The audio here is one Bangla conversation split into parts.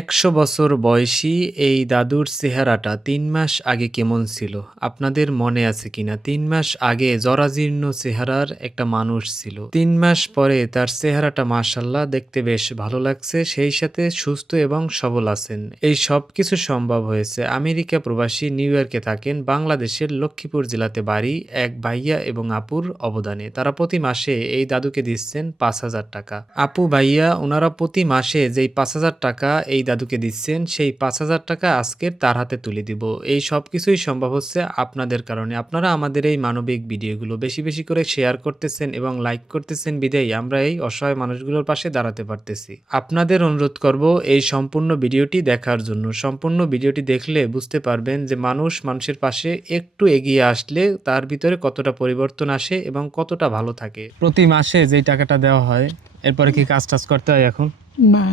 একশো বছর বয়সী এই দাদুর চেহারাটা তিন মাস আগে কেমন ছিল? আপনাদের মনে আছে কিনা? তিন মাস আগে জরাজীর্ণ চেহারার একটা মানুষ ছিল। তিন মাস পরে তার চেহারাটা মাসাল্লাহ দেখতে বেশ ভালো লাগছে, সেই সাথে সুস্থ এবং সবল আছেন। এই সব কিছু সম্ভব হয়েছে। আমেরিকা প্রবাসী নিউ ইয়র্কে থাকেন, বাংলাদেশের লক্ষ্মীপুর জেলাতে বাড়ি, এক ভাইয়া এবং আপুর অবদানে। তারা প্রতি মাসে এই দাদুকে দিচ্ছেন পাঁচ হাজার টাকা। আপু ভাইয়া, ওনারা প্রতি মাসে যেই পাঁচ হাজার টাকা এই দাদুকে দিচ্ছেন, সেই পাঁচ হাজার টাকা আজকে তার হাতে তুলে দিব। এই সব কিছুই সম্ভব হচ্ছে আপনাদের কারণে। আপনারা আমাদের এই মানবিক ভিডিওগুলো বেশি বেশি করে শেয়ার করতেছেন এবং লাইক করতেছেন বিদায়। আমরা এই অসহায় মানুষগুলোর পাশে দাঁড়াতে পারতেছি। আপনাদের অনুরোধ করব এই সম্পূর্ণ ভিডিওটি দেখার জন্য। সম্পূর্ণ ভিডিওটি দেখলে বুঝতে পারবেন যে মানুষ মানুষের পাশে একটু এগিয়ে আসলে তার ভিতরে কতটা পরিবর্তন আসে এবং কতটা ভালো থাকে। প্রতি মাসে যেই টাকাটা দেওয়া হয় এরপরে কি কাজ টাজ করতে হয় এখন? না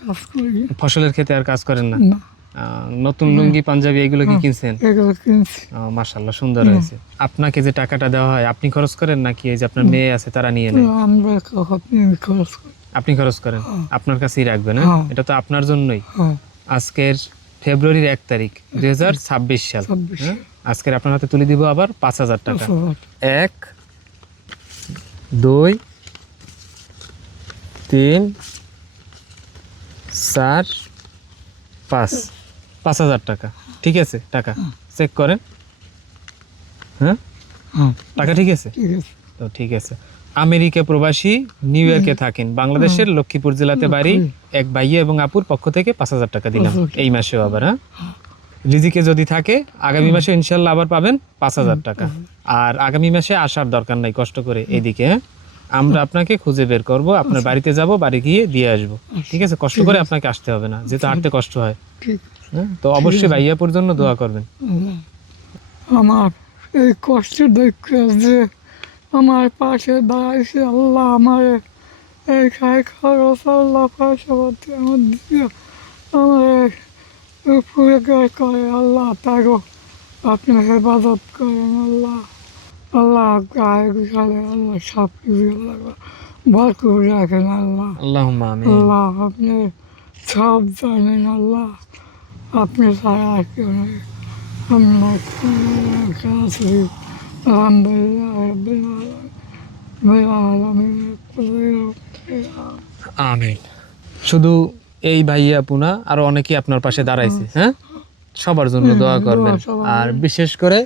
কাজ করি। ফসলের ক্ষেতে আর কাজ করেন না? নতুন লুঙ্গি পাঞ্জাবি এগুলো কি কিনছেন? এগুলো কিনছি। মাশাল্লাহ সুন্দর হয়েছে। আপনাকে যে টাকাটা দেওয়া হয় আপনি খরচ করেন নাকি এই যে আপনার মেয়ে আছে তারা নিয়ে নেয়? আমরা আপনি খরচ করি। আপনি খরচ করেন? আপনার কাছেই রাখবেন হ্যাঁ? হ্যাঁ। এটা তো আপনার জন্যই। হ্যাঁ। আজকের ফেব্রুয়ারির এক তারিখ দুই হাজার ছাব্বিশ সাল হ্যাঁ? আজকের আপনার হাতে তুলে দিব আবার পাঁচ হাজার টাকা। এক দুই তিন চার পাঁচ। পাঁচ হাজার টাকা। ঠিক আছে টাকা। চেক করেন। হ্যাঁ? টাকা ঠিক আছে? তো ঠিক আছে। আমেরিকা প্রবাসী নিউ ইয়র্কে থাকেন। বাংলাদেশের লক্ষ্মীপুর জেলাতে বাড়ি। এক ভাইয়া এবং আপুর পক্ষ থেকে পাঁচ হাজার টাকা দিলাম। এই মাসেও আবার হ্যাঁ? রিজিকে যদি থাকে আগামী মাসে ইনশাল্লাহ আবার পাবেন পাঁচ হাজার টাকা। আর আগামী মাসে আসার দরকার নাই কষ্ট করে এইদিকে হ্যাঁ? আমরা আপনাকে খুঁজে বের করব আপনার বাড়িতে যাব বাড়ি গিয়ে দিয়ে আসব। ঠিক আছে? কষ্ট করে আপনাকে আসতে হবে না যেহেতু হাঁটতে কষ্ট হয়। হ্যাঁ? তো অবশ্যই ভাইয়াপুর জন্য দোয়া করবেন। আমার এই কষ্ট দেখে যে আমার পাশে দাঁড়াইছে আল্লাহ আমার এই খাই খরচ আল্লাহ পয়সা পাতি আমার দিয়ে আমার উপরে করে আল্লাহ তাগো আপনি হেফাজত করেন আল্লাহ। আল্লাহ আল্লাহ সব কিছু আল্লাহ রাখেন আল্লাহ। আল্লাহ আল্লাহ আপনি সব জানেন আল্লাহ। আপনি ছাড়া আর কেউ নেই। আমরা আছি। আলহামদুলিল্লাহ রবিল আলমিন। আমিন। শুধু এই ভাইয়া পুনা আরও অনেকেই আপনার পাশে দাঁড়াইছে হ্যাঁ? সবার জন্য দোয়া করবেন। আর বিশেষ করে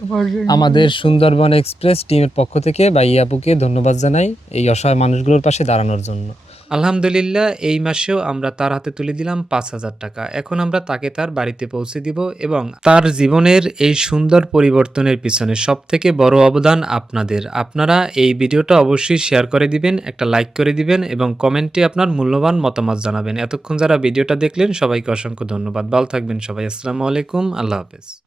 আমাদের সুন্দরবন এক্সপ্রেস টিমের পক্ষ থেকে বা ইয়াবুকে ধন্যবাদ জানাই এই অসহায় মানুষগুলোর পাশে দাঁড়ানোর জন্য। আলহামদুলিল্লাহ, এই মাসেও আমরা তার হাতে তুলে দিলাম পাঁচ হাজার টাকা। এখন আমরা তাকে তার বাড়িতে পৌঁছে দিব এবং তার জীবনের এই সুন্দর পরিবর্তনের পিছনে সব থেকে বড় অবদান আপনাদের। আপনারা এই ভিডিওটা অবশ্যই শেয়ার করে দিবেন, একটা লাইক করে দিবেন এবং কমেন্টে আপনার মূল্যবান মতামত জানাবেন। এতক্ষণ যারা ভিডিওটা দেখলেন, সবাইকে অসংখ্য ধন্যবাদ। ভালো থাকবেন সবাই। আসসালামু আলাইকুম। আল্লাহ হাফেজ।